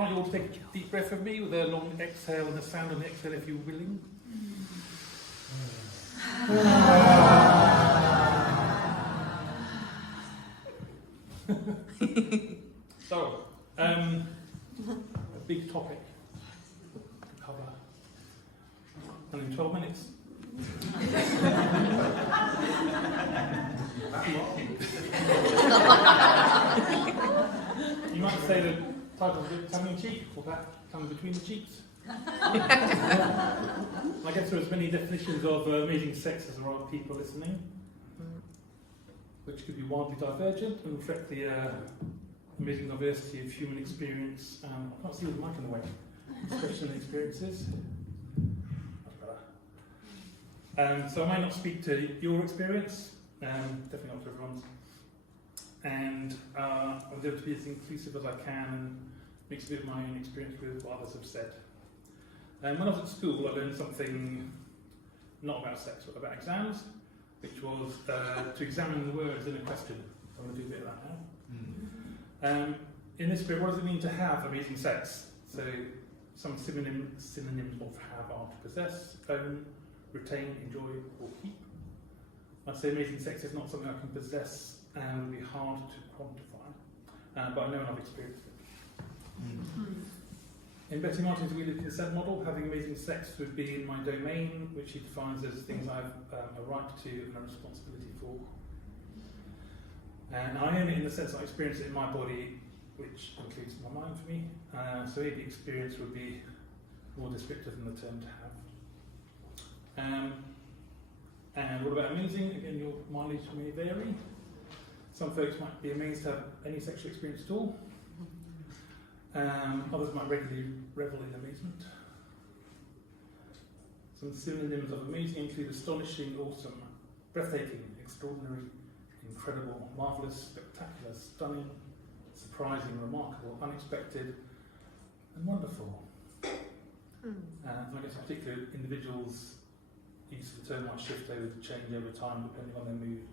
invite you all to take a deep breath with me with a long exhale and a sound on the exhale if you're willing. So, a big topic to cover. Only 12 minutes. You might say the title is a bit tongue-in-cheek, or that tongue between the cheeks. I guess there are as many definitions of amazing sex as there are people listening, which could be wildly divergent and reflect the amazing diversity of human experience. I can't see the mic in the way. Expression and experiences. So I might not speak to your experience, definitely not to everyone's. And I'll endeavour to be as inclusive as I can and mix a bit of my own experience with what others have said. When I was at school, I learned something not about sex, but about exams, which was to examine the words in a question. So I'm going to do a bit of that now. In this period, what does it mean to have amazing sex? So some synonyms of have are to possess, own, retain, enjoy, or keep. I'd say amazing sex is not something I can possess and would be hard to quantify, but I know and I've experienced it. In Betty Martin's Wheel of Consent model, having amazing sex would be in my domain, which he defines as things I have a right to and a responsibility for. And I own it in the sense I experience it in my body, which includes my mind for me. So maybe experience would be more descriptive than the term to have. And what about amazing? Again, your mileage may vary. Some folks might be amazed to have any sexual experience at all. Others might regularly revel in amazement. Some synonyms of amazing include astonishing, awesome, breathtaking, extraordinary, incredible, marvellous, spectacular, stunning, surprising, remarkable, unexpected, and wonderful. And I guess particular individuals' use of the term might shift over to change over time depending on their mood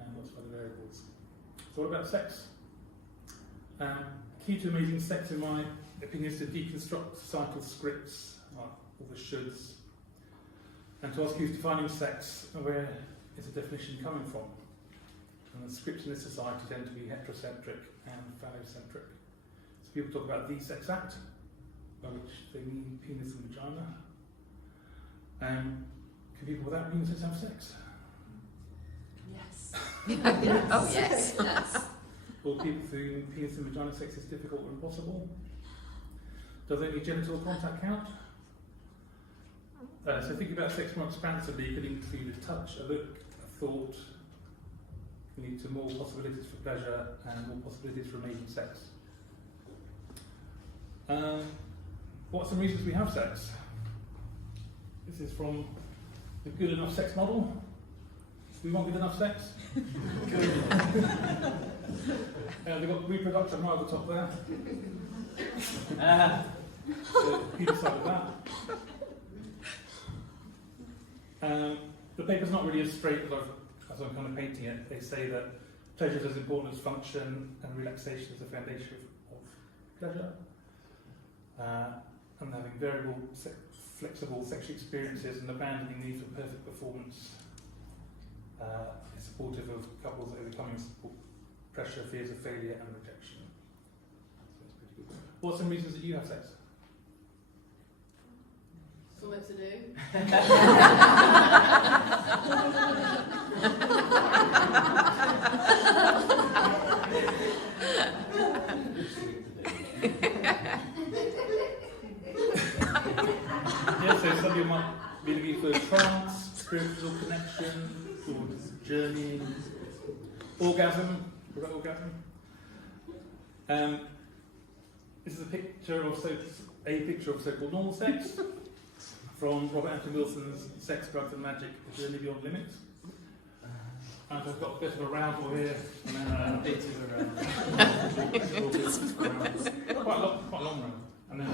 and lots of other variables. So what about sex? Key to amazing sex, in my opinion, is to deconstruct societal scripts, like all the shoulds, and to ask who's defining sex and where is the definition coming from. And the scripts in this society tend to be heterocentric and phallocentric. So people talk about the sex act, by which they mean penis and vagina. Can people without penises have sex? Yes. Oh, yes. Yes. Or people for whom penis and vagina sex is difficult or impossible? Does only genital contact count? So thinking about sex more expansively could include a touch, a look, a thought, lead to more possibilities for pleasure and more possibilities for amazing sex. What are some reasons we have sex? This is from the Good Enough Sex model. We want good enough sex. They've got reproduction right at the top there. So you decided that. The paper's not really as straight as I'm kind of painting it. They say that pleasure is as important as function and relaxation is the foundation of pleasure. And having variable, flexible sexual experiences and abandoning these for perfect performance is supportive of couples overcoming pressure, fears of failure and rejection. So that's pretty good. What are some reasons that you have sex? Something to do. Yeah, so some of you might be looking for trance, spiritual connection, or journeying, orgasm. What about orgasm? This is a picture of so-called normal sex from Robert Anthony Wilson's Sex, Drugs and Magic, The Journey Beyond Limits. And I've got a bit of a roundel here, and then a bit of a quite long round, and then a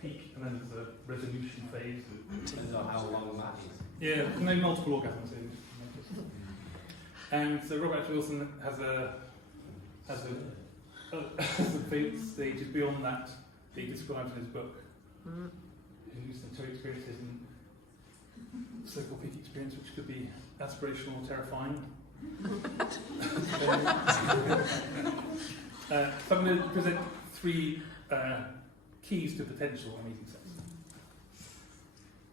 peak, and then there's a resolution phase. Depends on how long that is. Yeah, no multiple orgasms. And so Robert Wilson has a the stages beyond that he describes in his book. Who's the two experiences and so-called peak experience, which could be aspirational or terrifying. So I'm going to present 3 keys to potential amazing sex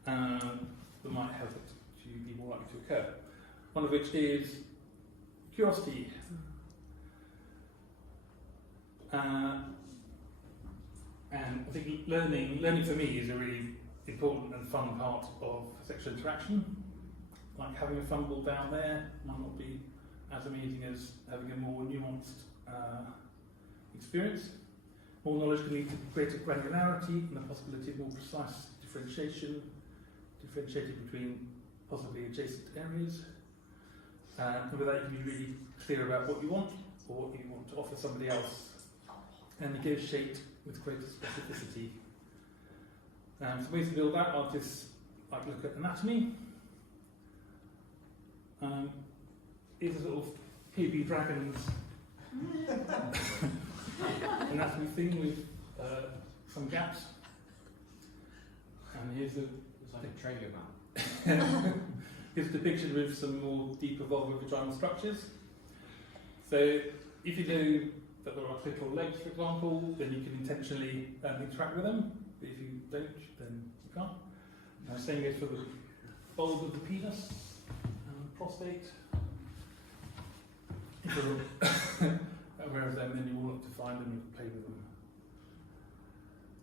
that might help it to be more likely to occur. One of which is curiosity. And I think learning for me is a really important and fun part of sexual interaction. Like having a fun ball down there might not be as amazing as having a more nuanced experience. More knowledge can lead to greater granularity and the possibility of more precise differentiating between possibly adjacent areas. And with that you can be really clear about what you want or what you want to offer somebody else and negotiate with greater specificity. So ways to build that are just like look at anatomy. Here's a sort of PB Dragons anatomy thing with some gaps. And here's It's like a trailer map. here's a depiction with some more deeper vulvar vaginal structures. So if you know that there are clitoral legs, for example, then you can intentionally interact with them. But if you don't, then you can't. Same goes for the bulb of the penis and prostate. If you're aware of them, then you will look to find them and play with them.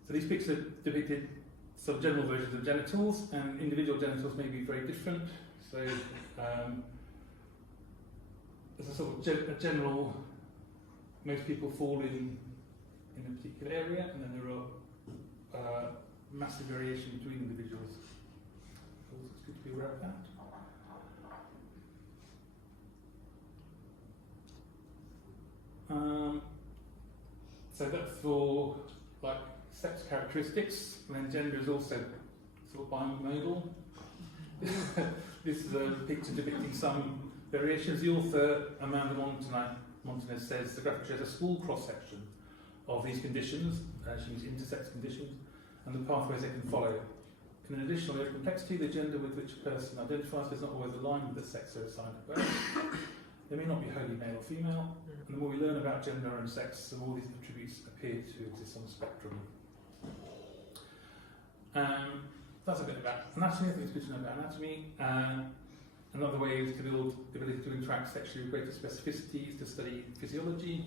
So these pictures are depicted sort of general versions of genitals, and individual genitals may be very different. So there's a sort of a general. Most people fall in a particular area, and then there are massive variation between individuals. So it's good to be aware of that. So that's for like sex characteristics, and then gender is also sort of bimodal. This is a picture depicting some variations. The author, Amanda Montanez, says the graphic shows a small cross-section of these conditions, she means intersex conditions, and the pathways they can follow. In an additional layer of complexity, the gender with which a person identifies does not always align with the sex they're assigned at birth. They may not be wholly male or female, and the more we learn about gender and sex, the more these attributes appear to exist on the spectrum. That's a bit about anatomy. I think it's good to know about anatomy. Another way is to build the ability to interact sexually with greater specificity is to study physiology,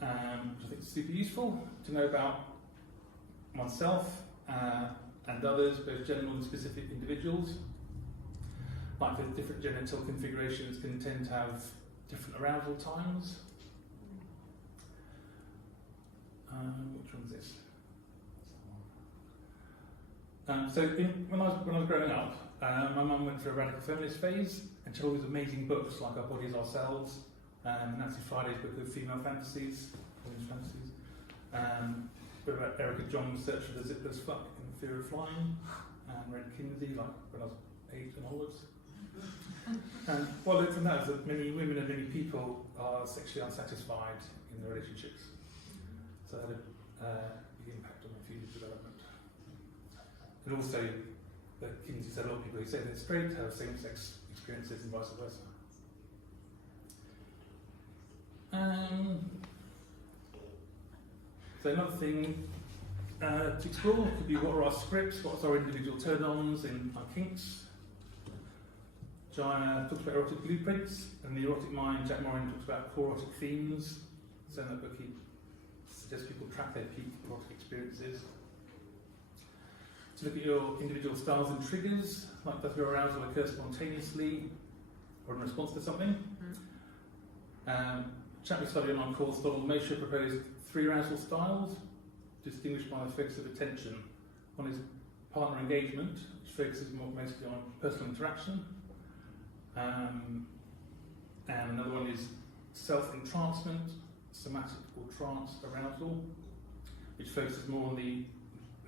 which I think is super useful to know about oneself and others, both general and specific individuals. Like the different genital configurations can tend to have different arousal times. Which one's this? When I was growing up, my mum went through a radical feminist phase, and she had all these amazing books like Our Bodies Ourselves, Nancy Friday's book of female fantasies, women's fantasies, about Erica John's Search for the Zipless Fuck and Fear of Flying, and read Kinsey like when I was 8 and onwards. And what I learned from that is that many women and many people are sexually unsatisfied in their relationships. So that had a big impact on my future development. And also, Kinsey said a lot of people who say they're straight have same-sex experiences and vice versa. So another thing to explore could be what are our scripts, what's our individual turn-ons and our kinks. Jaya talks about erotic blueprints, and the erotic mind, Jack Morin talks about core erotic themes. So in that book he suggests people track their peak erotic experiences. To look at your individual styles and triggers, like does your arousal occur spontaneously or in response to something? Chapter study on our course, Donald Mosher proposed 3 arousal styles, distinguished by the focus of attention. One is partner engagement, which focuses mostly on personal interaction. And another one is self-entrancement, somatic or trance arousal, which focuses more on the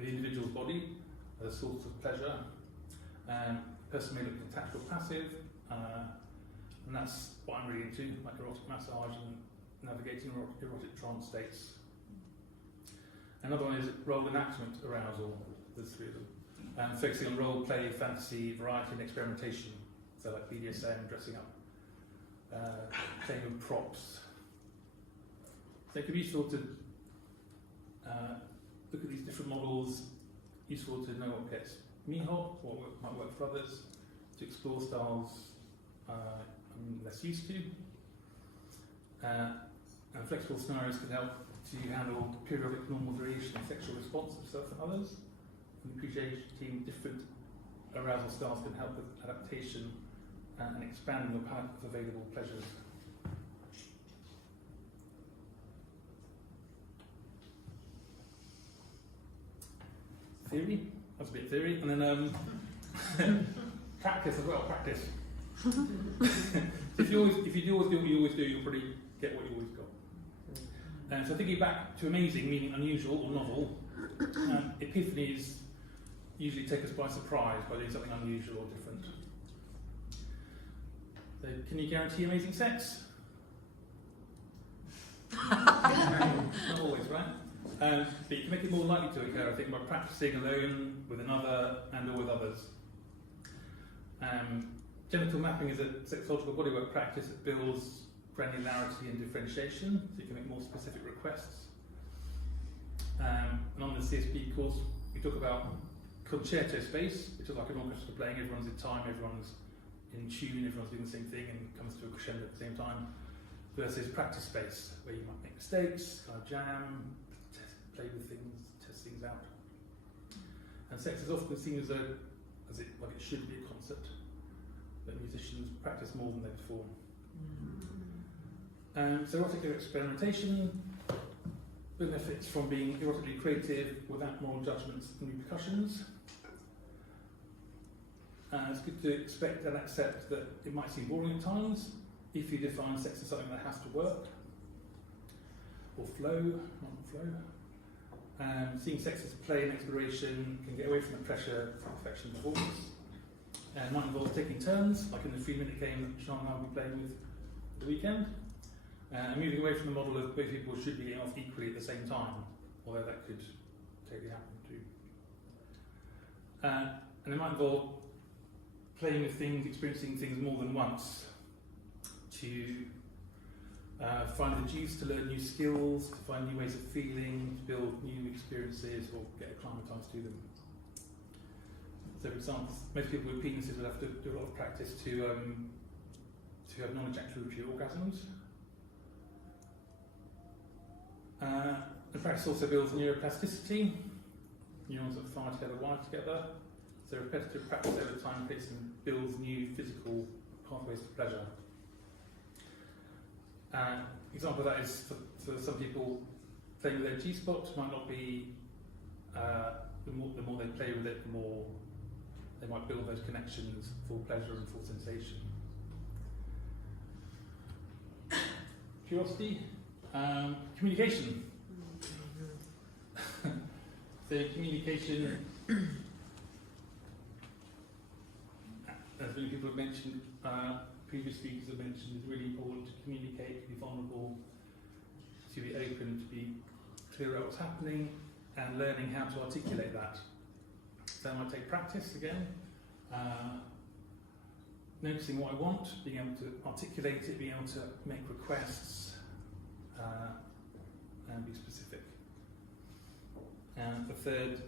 individual's body as a source of pleasure. Person may look attached or passive, and that's what I'm really into, like erotic massage and navigating erotic trance states. Another one is role enactment arousal, there's three of them. And focusing on role play, fantasy, variety and experimentation. So like BDSM, dressing up, playing with props. So it could be useful to look at these different models, useful to know what gets me hot, what might work for others, to explore styles I'm less used to. And flexible scenarios can help to handle periodic normal variation in sexual response of self and others. And appreciating different arousal styles can help with adaptation and expanding the palette of available pleasures. Theory, that's a bit of theory, and then practice as well. Practice. if you always do what you always do, you'll probably get what you always got. So thinking back to amazing, meaning unusual or novel, epiphanies usually take us by surprise by doing something unusual or different. So can you guarantee amazing sex? Not always, right? But you can make it more likely to occur, I think, by practicing alone, with another, and or with others. Genital mapping is a sexological bodywork practice that builds granularity and differentiation, so you can make more specific requests. And on the CSP course, we talk about concerto space, which is like an orchestra playing, everyone's in time, everyone's in tune, everyone's doing the same thing and comes to a crescendo at the same time, versus practice space, where you might make mistakes, kind of jam, play with things, test things out. And sex is often seen as it should be a concert, that musicians practice more than they perform. So erotic experimentation benefits from being erotically creative without moral judgments and repercussions. It's good to expect and accept that it might seem boring at times if you define sex as something that has to work, or flow, not flow. Seeing sex as play and exploration can get away from the pressure for perfection performance. And might involve taking turns, like in the 3-minute game that Sean and I will be playing with the weekend. And moving away from the model of both people should be getting off equally at the same time, although that could totally happen too. And it might involve playing with things, experiencing things more than once, to find the juice to learn new skills, to find new ways of feeling, to build new experiences or get acclimatised to them. So for example, most people with penises would have to do a lot of practice to have non-ejaculatory orgasms. The practice also builds neuroplasticity. Neurons that fire together, wire together. So repetitive practice over time creates and builds new physical pathways to pleasure. Example of that is for some people, playing with their G-spot might not be, the more they play with it, the more they might build those connections for pleasure and for sensation. Curiosity, communication. So communication, as many people have mentioned, previous speakers have mentioned, is really important to communicate, to be vulnerable, to be open, to be clear about what's happening, and learning how to articulate that. So I might take practice again, noticing what I want, being able to articulate it, being able to make requests, and be specific. And the third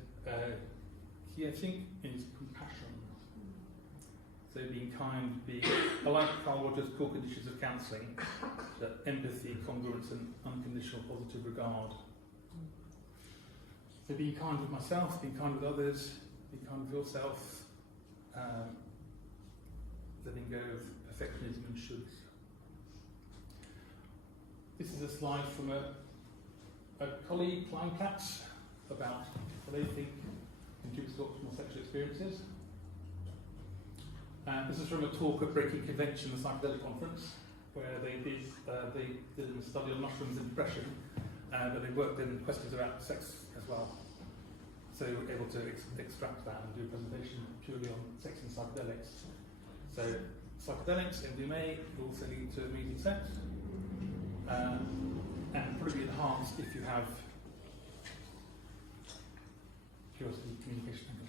key, I think, is compassion. So being kind, I like Carl Rogers' core conditions of counselling, that empathy, congruence and unconditional positive regard. So being kind with myself, being kind with others, being kind with yourself, letting go of perfectionism and shoulds. This is a slide from a colleague, Klein Katz, about what they think contributes to optimal sexual experiences. This is from a talk at Breaking Convention, the Psychedelic Conference, where they did a study on mushrooms and depression, but they worked in questions about sex as well. So they were able to extract that and do a presentation purely on sex and psychedelics. So psychedelics, MDMA, will also lead to amazing sex. enhanced if you have curiosity, communication, and